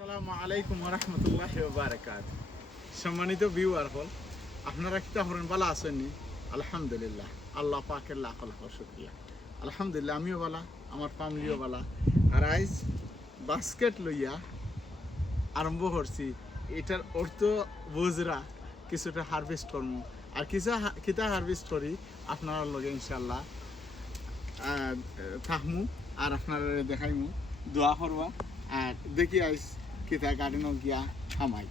আসসালামু আলাইকুম ওয়া রাহমাতুল্লাহি ওয়া বারাকাতুহু। সম্মানিত ভিউয়ার হল, আপনারা কিতা করেন? ভালো আছেননি? আলহামদুলিল্লাহ, আল্লাহ পাকের লাখ লাখ শুকরিয়া। আলহামদুলিল্লাহ, আমিও ভালো, আমার ফ্যামিলিও ভালো। আর আজ বাস্কেট লইয়া আরম্ভ করছি। এটার অর্থ বুঝরা কিছুটা হারভেস্ট করবো, আর কিতা হারভেস্ট করি আপনার লগে ইনশাল্লাহ থাকমু, আর আপনারা দেখাইমু, দোয়া করবা। আর দেখি আইস কিতা গার্ডেনও গিয়া থামাই।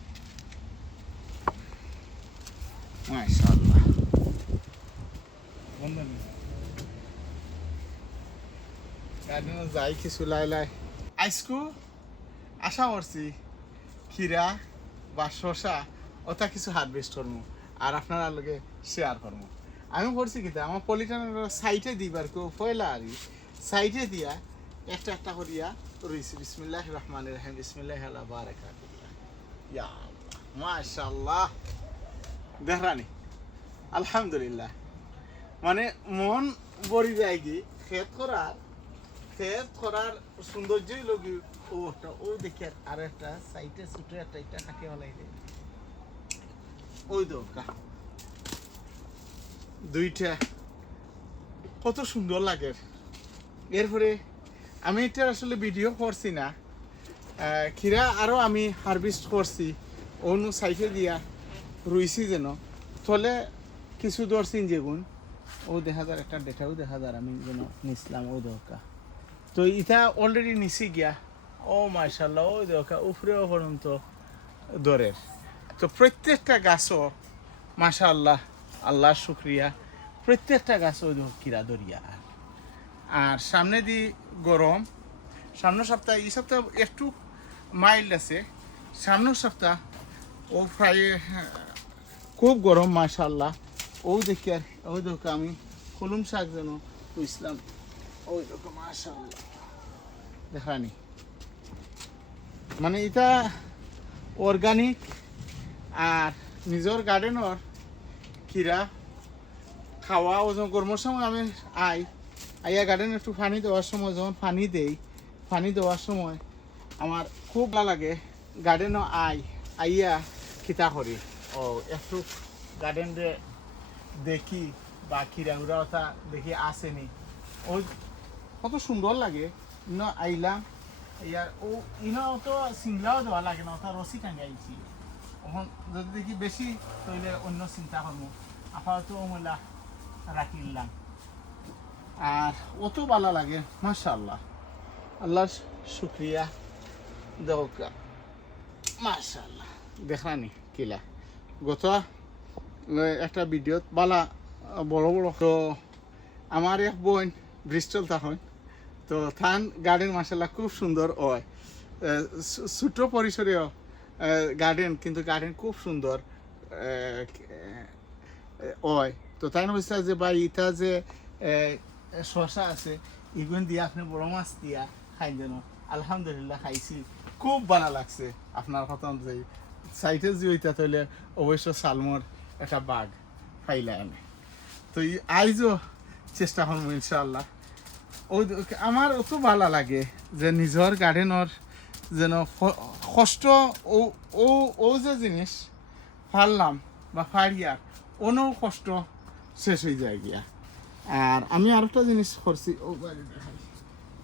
মাশাআল্লাহ, গার্ডেনও যাই কিছু লাই আইসকু আশা করছি খিরা বা শশা ওটা কিছু হারভেস্ট করবো আর আপনারা লগে শেয়ার করবো। আমি করছি কিতা, আমার পলিটানের সাইটে দিবার কেউ পয়লা আর সাইটে দিয়া একটা একটা করিয়া রইছি। বিসমিল্লাহির রহমানির রহিম, বিসমিল্লাহি আলা বারাকাতুল্লাহ। ইয়া আল্লাহ, মাশাআল্লাহ, দেখরানি আলহামদুলিল্লাহ। মানে মন ভরি যায় কি খেত করার সৌন্দর্যই লগি। ও দেখি আর একটা সাইটে ছোট একটা এটা থাকে হলাই দে, ওই দোকা দুইটা কত সুন্দর লাগে। এরপরে আমি এটা আসলে ভিডিও করছি না, খিরা আরও আমি হারভেস্ট করছি অন্য সাইডে দিয়া রুইছি যেন তলে কিছু ধরছিন যেগুন ও দেখা যার একটা ডেটাও দেখা যার আমি যেন নিছিলাম ও দরকা। তো ইটা অলরেডি নিছি গিয়া। ও মাশাআল্লাহ, ও দরকা উপরেও পর্যন্ত দরের। তো প্রত্যেকটা গাছও মাশাআল্লাহ, আল্লাহর শুকরিয়া, প্রত্যেকটা গাছ ওই কিরা দরিয়া। আর সামনে দি গরম, সামনের সপ্তাহ, এই সপ্তাহ একটু মাইল্ড আছে, সামনের সপ্তাহ ও প্রায় খুব গরম মাশাআল্লাহ। ওই দেখি আর ওই দেখো আমি কলম শাক যেন বুঝলাম, ওই দেখো মাশাআল্লাহ দেখানি। মানে এটা অর্গানিক আর নিজের গার্ডেনের কিরা খাওয়া। ওজন গরমের সময় আমি আইয়া গার্ডেনে একটু পানি দেওয়ার সময়, যখন পানি দেওয়ার সময় আমার খুব ভালো লাগে। গার্ডেনও আইয়া খিতা করি, ও একটু গার্ডেনে দেখি বা খিরাগুড়া ওটা দেখি আসেনি, ওই কত সুন্দর লাগে। আইলাম ইয়ার ও তো সিংলাও দেওয়া লাগে না, ওটা রসি টাঙ্গে আইছি। এখন যদি দেখি বেশি তৈলে অন্য চিন্তা করবো, আপাতত ওমলা রাখিলাম। আর অত ভালো লাগে মাশাআল্লাহ, আল্লাহর শুকরিয়া দেওকা মাশাআল্লাহ। দেখলানি কিলা গত একটা ভিডিওত বালা বড় বড়। তো আমার এক বোন ব্রিস্টল তখন, তো থান গার্ডেন মাশাআল্লাহ খুব সুন্দর হয়, ছোট পরিসরেও গার্ডেন, কিন্তু গার্ডেন খুব সুন্দর হয়। তো তাই না বলছে যে ভাই ইটা যে শশা আছে এগুলো দিয়ে আপনি বড় মাছ দিয়া খাই যেন। আলহামদুলিল্লাহ খাইছি, খুব ভালো লাগছে। আপনার কথা অনুযায়ী সাইটে যে ওইটা তাহলে অবশ্য সালমর একটা বাঘ খাইলে আমি। তো আইজও চেষ্টা করবো ইনশাআল্লাহ। ওই আমার অত ভালো লাগে যে নিজের গার্ডেনের যেন কষ্ট ও যে জিনিস ফারলাম বা ফারিয়ার অন্য কষ্ট শেষ হয়ে যায় গিয়া। আর আমি আরেকটা জিনিস করছি, ও বাইরে দেখাই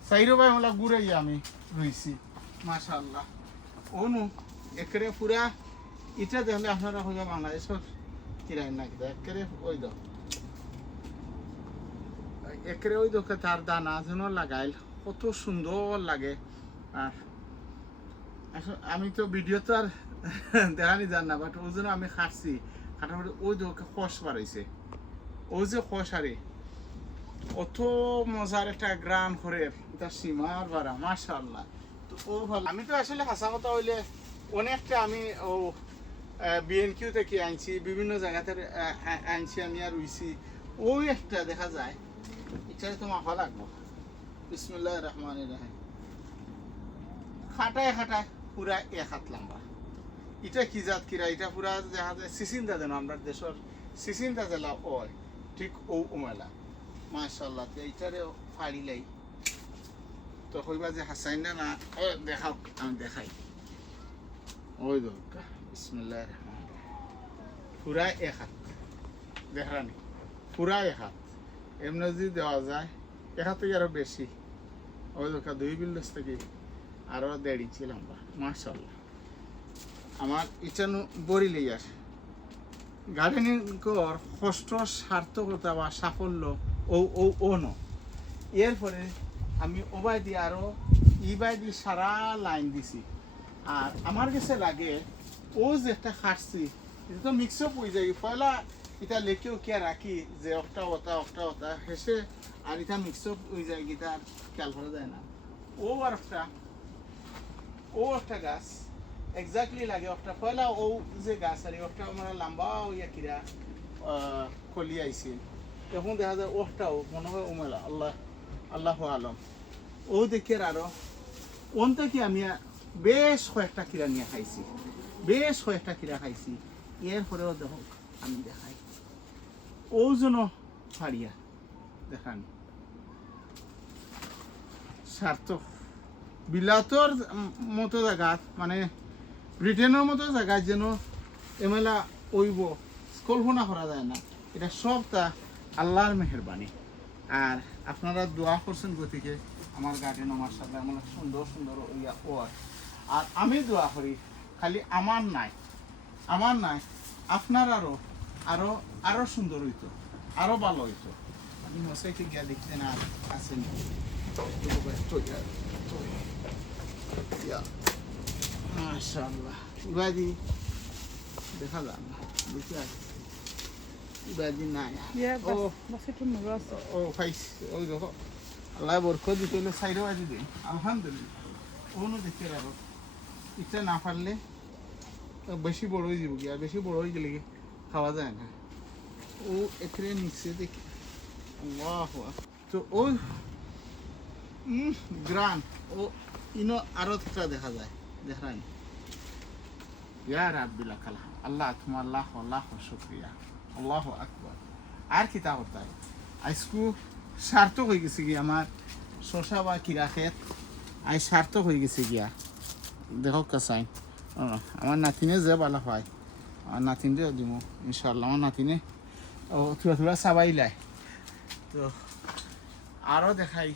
সাইরো ভাই মোলা ঘুরাই আমি রইছি মাশাআল্লাহ। অনু একেবারে পুরা এটা দেখলে আপনারা হইয়া বাংলাদেশের কিরাই না কিনা একেবারে ওই দাও, একেবারে ওই দোকে তার দানা যেন লাগাইল কত সুন্দর লাগে। আর আমি তো ভিডিও তো আর দেখানি যান না, বাট ওই জন্য আমি খাটছি, খাটার পরে ওই দোকে খস বাড়াইছে, ওই যে খস আরে অত মজার একটা গ্রাম করে তার সীমার বাড়া মাশাআল্লাহ। তো ও ভালো। আমি তো আসলে হাসা কথা হইলে অনেকটা আমি ও বিএনকিউ থেকে আনছি, বিভিন্ন জায়গাতে আনছি আমি আর রুইছি। ওই একটা দেখা যায়, এটা তো মাফা লাগবো। বিসমিল্লাহির রহমানির রহিম, খাটায় পুরা এক হাত লম্বা। এটা কি জাত কিরা? এটা পুরা দেখা যায় সিসিন্দা যেন আমরা দেশের সিসিন্দা জেলা ওই ঠিক ও মেলা মাশাআল্লাহ। এইটারে ফাড়িলাই তো কইবা যে হাসাইন না, দেখাও আমি দেখাই। ওই দরকার বিসমিল্লাহ রহমান পুরা এক হাত দেখানি পুরা এক হাত এমনি যদি দেওয়া যায় এক হাত থেকে আরো বেশি ওই দরকার 2 বিল্ডস থেকে আরো 1.5 ইঞ্চি লম্বা মাশাআল্লাহ আমার ইচ্ছানু বড়ি লেয়ার গার্ডেনিং কর কষ্ট সার্থকতা বা সাফল্য ও ও ও ন এরপরে আমি ওবাই দিয়ে আরো ইবাই দিয়ে সারা লাইন দিছি আর আমার কাছে লাগে ও যে একটা খাটছি এটা তো মিক্স আপ হয়ে যায় পয়লা এটা লেখেও কে রাখি যে একটা ওটা হেসে আর এটা মিক্স আপ হয়ে যায় গীতা খেয়াল করা যায় না ও আর একটা গাছ এক্স্যাক্টলি লাগে একটা পয়লা ও যে গাছ আর একটা আমার লম্বা হইয়া কিরা কলি আইছে তখন দেখা যায় ওটাও মনে হয় ওমেলা আল্লাহ আলম ও দেখে আরো ওন থেকে আমি বেশ কয়েকটা কিরা নিয়ে খাইছি এরপরেও দেখো আমি দেখাই ও যেন ফাড়িয়া দেখান সার্থক বিলাতর মতো জায়গা মানে ব্রিটেনের মতো জায়গা যেন এমেলা ওইব কল্পনা করা যায় না এটা সবটা আল্লাহর মেহেরবানি আর আপনারা দোয়া করছেন গতিকে আমার গার্ডেন আমার সাথে আমার সুন্দর সুন্দর ইয়া ওয়ার আর আমি দোয়া করি খালি আমার নাই আপনার আরো সুন্দর হইতো আরো ভালো হইতো আমি মশাইকে গিয়া দেখতে না আসেনি মাশাআল্লাহ ইবাদি দেখা যান না দেখি আছে ইবাদি নাই ও ফাইস ওই দেখো আল্লাহ বরকত দিতে হলে সাইডে বাজি দিন আলহামদুলিল্লাহ ওনো দেখতে রাখো ইচ্ছা না পারলে বেশি বড় হয়ে যাব কি আর বেশি বড় হয়ে গেলে খাওয়া যায় না ও এখানে নিচে দেখি আল্লাহ তো ও গ্রান ও ইনো আরো একটা দেখা যায় দেখাই ইয়া রাব্বিল আকালা আল্লাহ তোমার আল্লাহ শুকরিয়া আল্লাহু আকবার আর কি তা হতা আজকু সার্থক হয়ে গেছে কি আমার শশা বা কিরা ক্ষেত আই সার্থক হয়ে গেছে গিয়া দেখো কাসাই আমার নাতিনে যে ভালো হয় আমার নাতিনরে দিব ইনশাআল্লাহ আমার নাতিনে ও থোড়া সাবাইলাই তো আরো দেখাই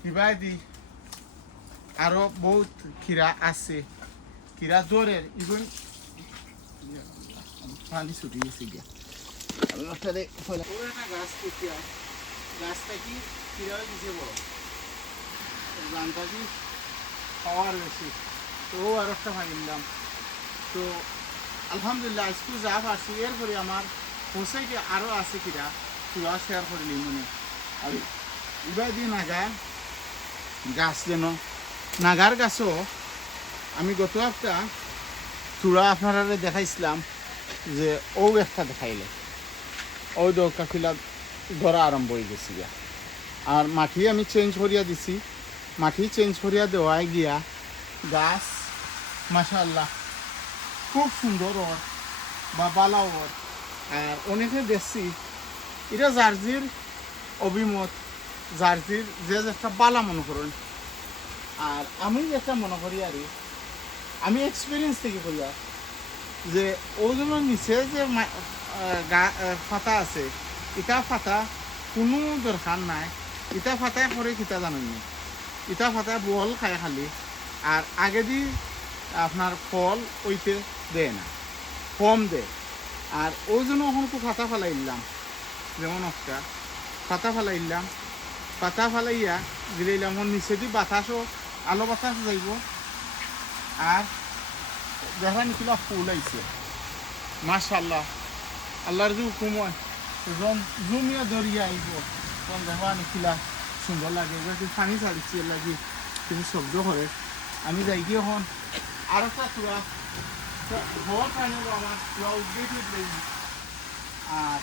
কিবাই দি আরো বহুত খিরা আছে খিরা দরের ইভেন পানি ছুটি গেছে গিয়া আমি ওটারে একটা গাছ দেখিয়া গাছটা কি খিরা দিছে বড় গানটা কি পাওয়ার বেশি তো আর একটা ভাঙিলাম তো আলহামদুলিল্লাহ আজকে যা পারছি এরপরে আমার হোসাইকে আরও আছে কিরা তুলা শেয়ার করিলি মনে আর এবার দিয়ে নাগা গাছ যেন নাগার গাছও আমি গত একটা চূড়া আপনারা দেখাইছিলাম যে ও একটা দেখাইলে ওই দৌকাফিলা ধরা আরম্ভ হয়ে গেছি গিয়া আর মাটি আমি চেঞ্জ করিয়া দিছি মাটি চেঞ্জ করিয়া দেওয়াই গিয়া গাছ মাশাআল্লাহ খুব সুন্দর ওর বা বালা ওর আর অনেকে দেখছি এটা জার্জির অভিমত জার্জির যে একটা বালা মনে করেন আর আমি যেটা মনে করি আর আমি এক্সপিরিয়েন্স থেকে করি যে ওজনের নিচে যে ফাতা আছে ইটা ফাতা কোনো দরকার নাই ইটা ফাতায় করে কিতা জানেন না ইটা ফাতা বল খায় খালি আর আগে দি আপনার ফল ওইতে দেয় না কম দেয় আর ওই জন্য এখন তো ফাতা ফেলাইলাম যেমন একটা পাতা ফেলাইলাম পাতা ফেলাইয়া দিলাম ওর নিচে দি বাতাসও আলো বাতাস যাইব আর দেখা নিখিলা ফুল আইছে মাশাআল্লাহ আল্লাহর যে হুকুম হয় জমিয়া দরিয়া আইব তখন দেখা নিখিলা সুন্দর লাগে এবার পানি ছাড়িছি লাগি কিছু শব্দ করে আমি যাই গিয়ে এখন আর একটা চূড়া ঘর পানি আমার চূড়া উদ্ভিদ লাগি আর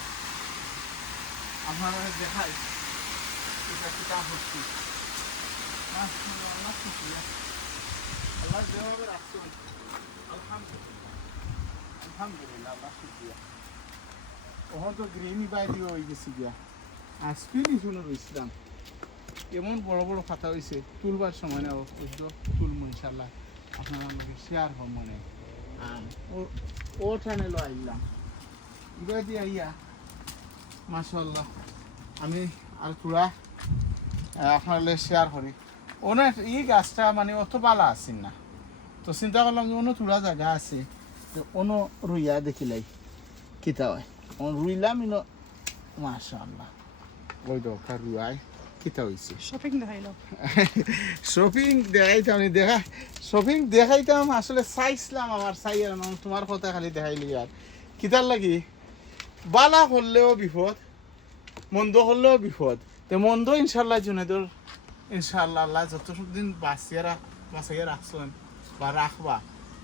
আপনারা দেখাই এটা কিতা হচ্ছে আল্লাহ শুকরিয়া আল্লাহ যেভাবে রাখছেন আলহামদুলিল্লাহ আল্লাহ শুকরিয়া ওখান তো গ্রিনই বাই দিয়ে হয়ে গেছি গিয়া আর স্পিনই শুনে রয়েছিলাম এমন বড় বড় পাতা হয়েছে তুলবার সময় না তুলবো ইনশাল্লাহ আপনারা আমাকে শেয়ার হন মনে আর ও চ্যানেলও আইলাম এবার দিয়ে আইয়া মাশাআল্লাহ আমি আর পুরা আপনারা শেয়ার করি অনেক এই গাছটা মানে অত ভালো আছেন না তো চিন্তা করলাম যে অন্য থোড়া জায়গা আছে তো অন্য রুইয়া দেখিলাই কিতা হয় রুইলাম ইনো মাশাআল্লাহ ওই দরকার রুয়াই কিতা হয়েছে শপিং দেখাইলো শপিং দেখাইতাম দেখা শপিং দেখাইতাম আসলে চাইছিলাম আমার চাই আর তোমার কথা খালি দেখাইলি আর কিতার লাগি বালা করলেও বিপদ মন্দ করলেও বিপদ তো মন্দ ইনশাল্লাহ জুনেদর ইনশাল্লাহ আল্লাহ যতদিন বাঁচিয়ে রাখছেন বা রাখবা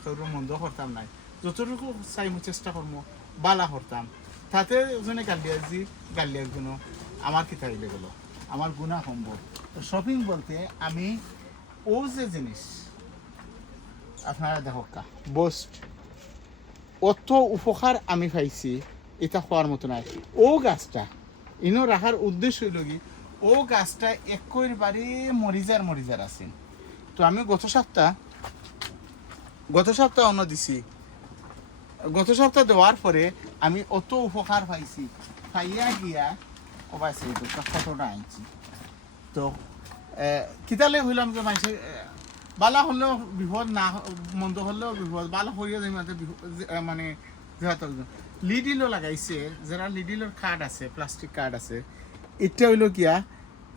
সেগুলো মন্দ করতাম নাই যতটুকু চাইমু চেষ্টা করবো বালা করতাম তাতে জনে গালিয়ার গুণ আমার কিতা হইলে গেলো আমার গুণা সম্ভব শপিং বলতে আমি ও যে জিনিস আপনারা দেখা বোস্ট অত উপকার আমি পাইছি এটা খাওয়ার মতো নাই ও গাছটা ইনো রাখার উদ্দেশ্য হইল কি ও গাছটা একেবারে মরিজার আছেন তো আমি গত সপ্তাহ অন্য দিছি গত সপ্তাহ দেওয়ার পরে আমি অত উপকার পাইছি পাইয়া গিয়া কবাইছে কতটা আনছি তো কিতালে হইলাম যে মানুষের বালা হলেও বিপদ না মন্দ হলেও বিপদ বালা হইয়া যায় মানে যেহেতু লিডিলও লাগাইছে যারা লিডিলের কার্ড আছে প্লাস্টিক কার্ড আছে এটা হইলো কিয়া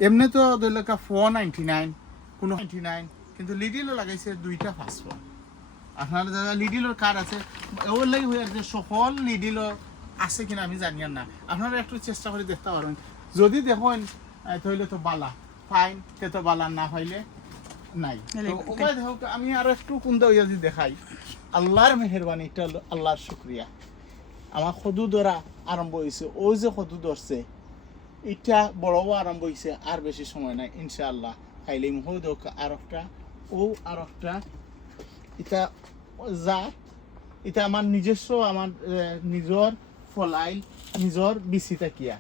এমনি তো ধরল 499 কোনো 99 কিন্তু লিডিলও লাগাইছে 2টা 500 আপনার যারা লিডিলের কার্ড আছে ওর লাগি হয়ে আছে সকল লিডিলও আছে কিনা আমি জানি না আপনারা একটু চেষ্টা করে দেখতে পারেন যদি দেখেন তাহলে তো বালা ফাইন সে তো বালা না পাইলে নাই আমি আরো একটু কুন্দা হইয়া যদি দেখাই আল্লাহর মেহরবানি এটা হলো আল্লাহর শুক্রিয়া আমার সদু ধরা আরম্ভ হয়েছে ওই যে সদু ধরছে এটা বড়ও আরম্ভ হয়েছে আর বেশি সময় নাই ইনশাআল্লাহ খাইলে মুহ দেখ আর একটা এটা জাত এটা আমার নিজস্ব আমার নিজের ফলাইল নিজের বিচি থাকিয়া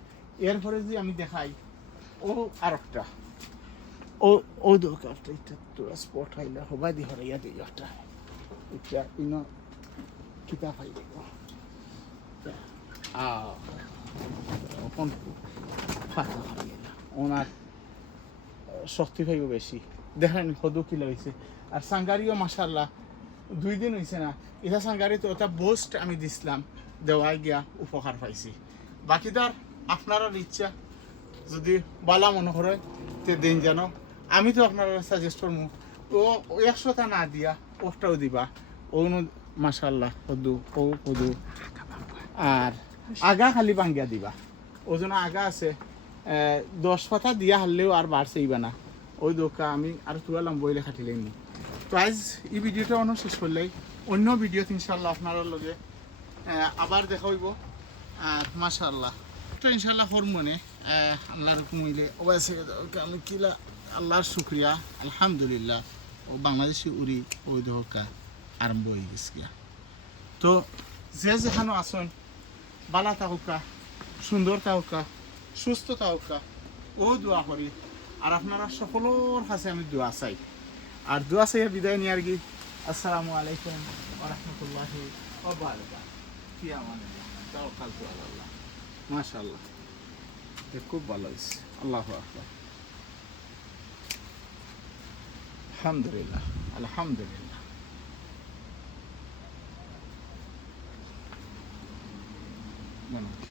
এরপরে যে আমি দেখাই ও আর একটা ও দরকারটা এটা তোরা স্পট হাইলা হবা দি হরাইয়া দিই একটা এটা ইনো কিতা পাই দেব ফাঁকা হারিয়ে না ওনার শক্তি পাইব বেশি দেখেন সদু কিলা হয়েছে আর সাঙ্গারিও মাশাল্লাহ 2 দিন হয়েছে না এটা সাঙ্গারি তো ওটা বোস্ট আমি দিছিলাম দেওয়াই গিয়া উপকার পাইছি বাকি তার আপনার ইচ্ছা যদি বালা মনে করে তে দিন জানো আমি তো আপনারা সাজেস্ট করবো ও 100টা না দিয়া ওটাও দিবা ও মাশাল্লাহ কদু আর আগা খালি ভাঙ্গিয়া দিবা ও জন্য আগা আছে 10 পাতা দিয়া হারলেও আর বাড়ছেইবা না ওই দোকা আমি আর তুলালাম বইলে খাটিলেই নি তো আজ এই ভিডিওটা অন্য শেষ করলেই অন্য ভিডিওতে ইনশাল্লাহ আপনার লগে আবার দেখা হইব আর মাশাল্লাহ তো ইনশাল্লাহ হরমোনে আল্লাহর কুমিলে ওবাইছে আমি কিলা আল্লাহর শুক্রিয়া আলহামদুলিল্লাহ ও বাংলাদেশি উড়ি ওই দোকা আরম্ভ হয়ে গেছে গিয়া তো যে যেখানে আসুন বালা থাকুকা সুন্দর থাকুকা সুস্থ থাকুকা ও দোয়া করি আর আপনারা সকলের কাছে আমি দোয়া চাই আর দোয়া চাইয়া বিদায় নিয়ে আর কি আসসালামু আলাইকুম ওয়া রাহমাতুল্লাহি ওয়া বারাকাতুহু ফি আমানিল্লাহ তাওয়াক্কালতু আলাল্লাহ মাশাআল্লাহ খুব ভালো হয়েছে আল্লাহু আকবার আলহামদুলিল্লাহ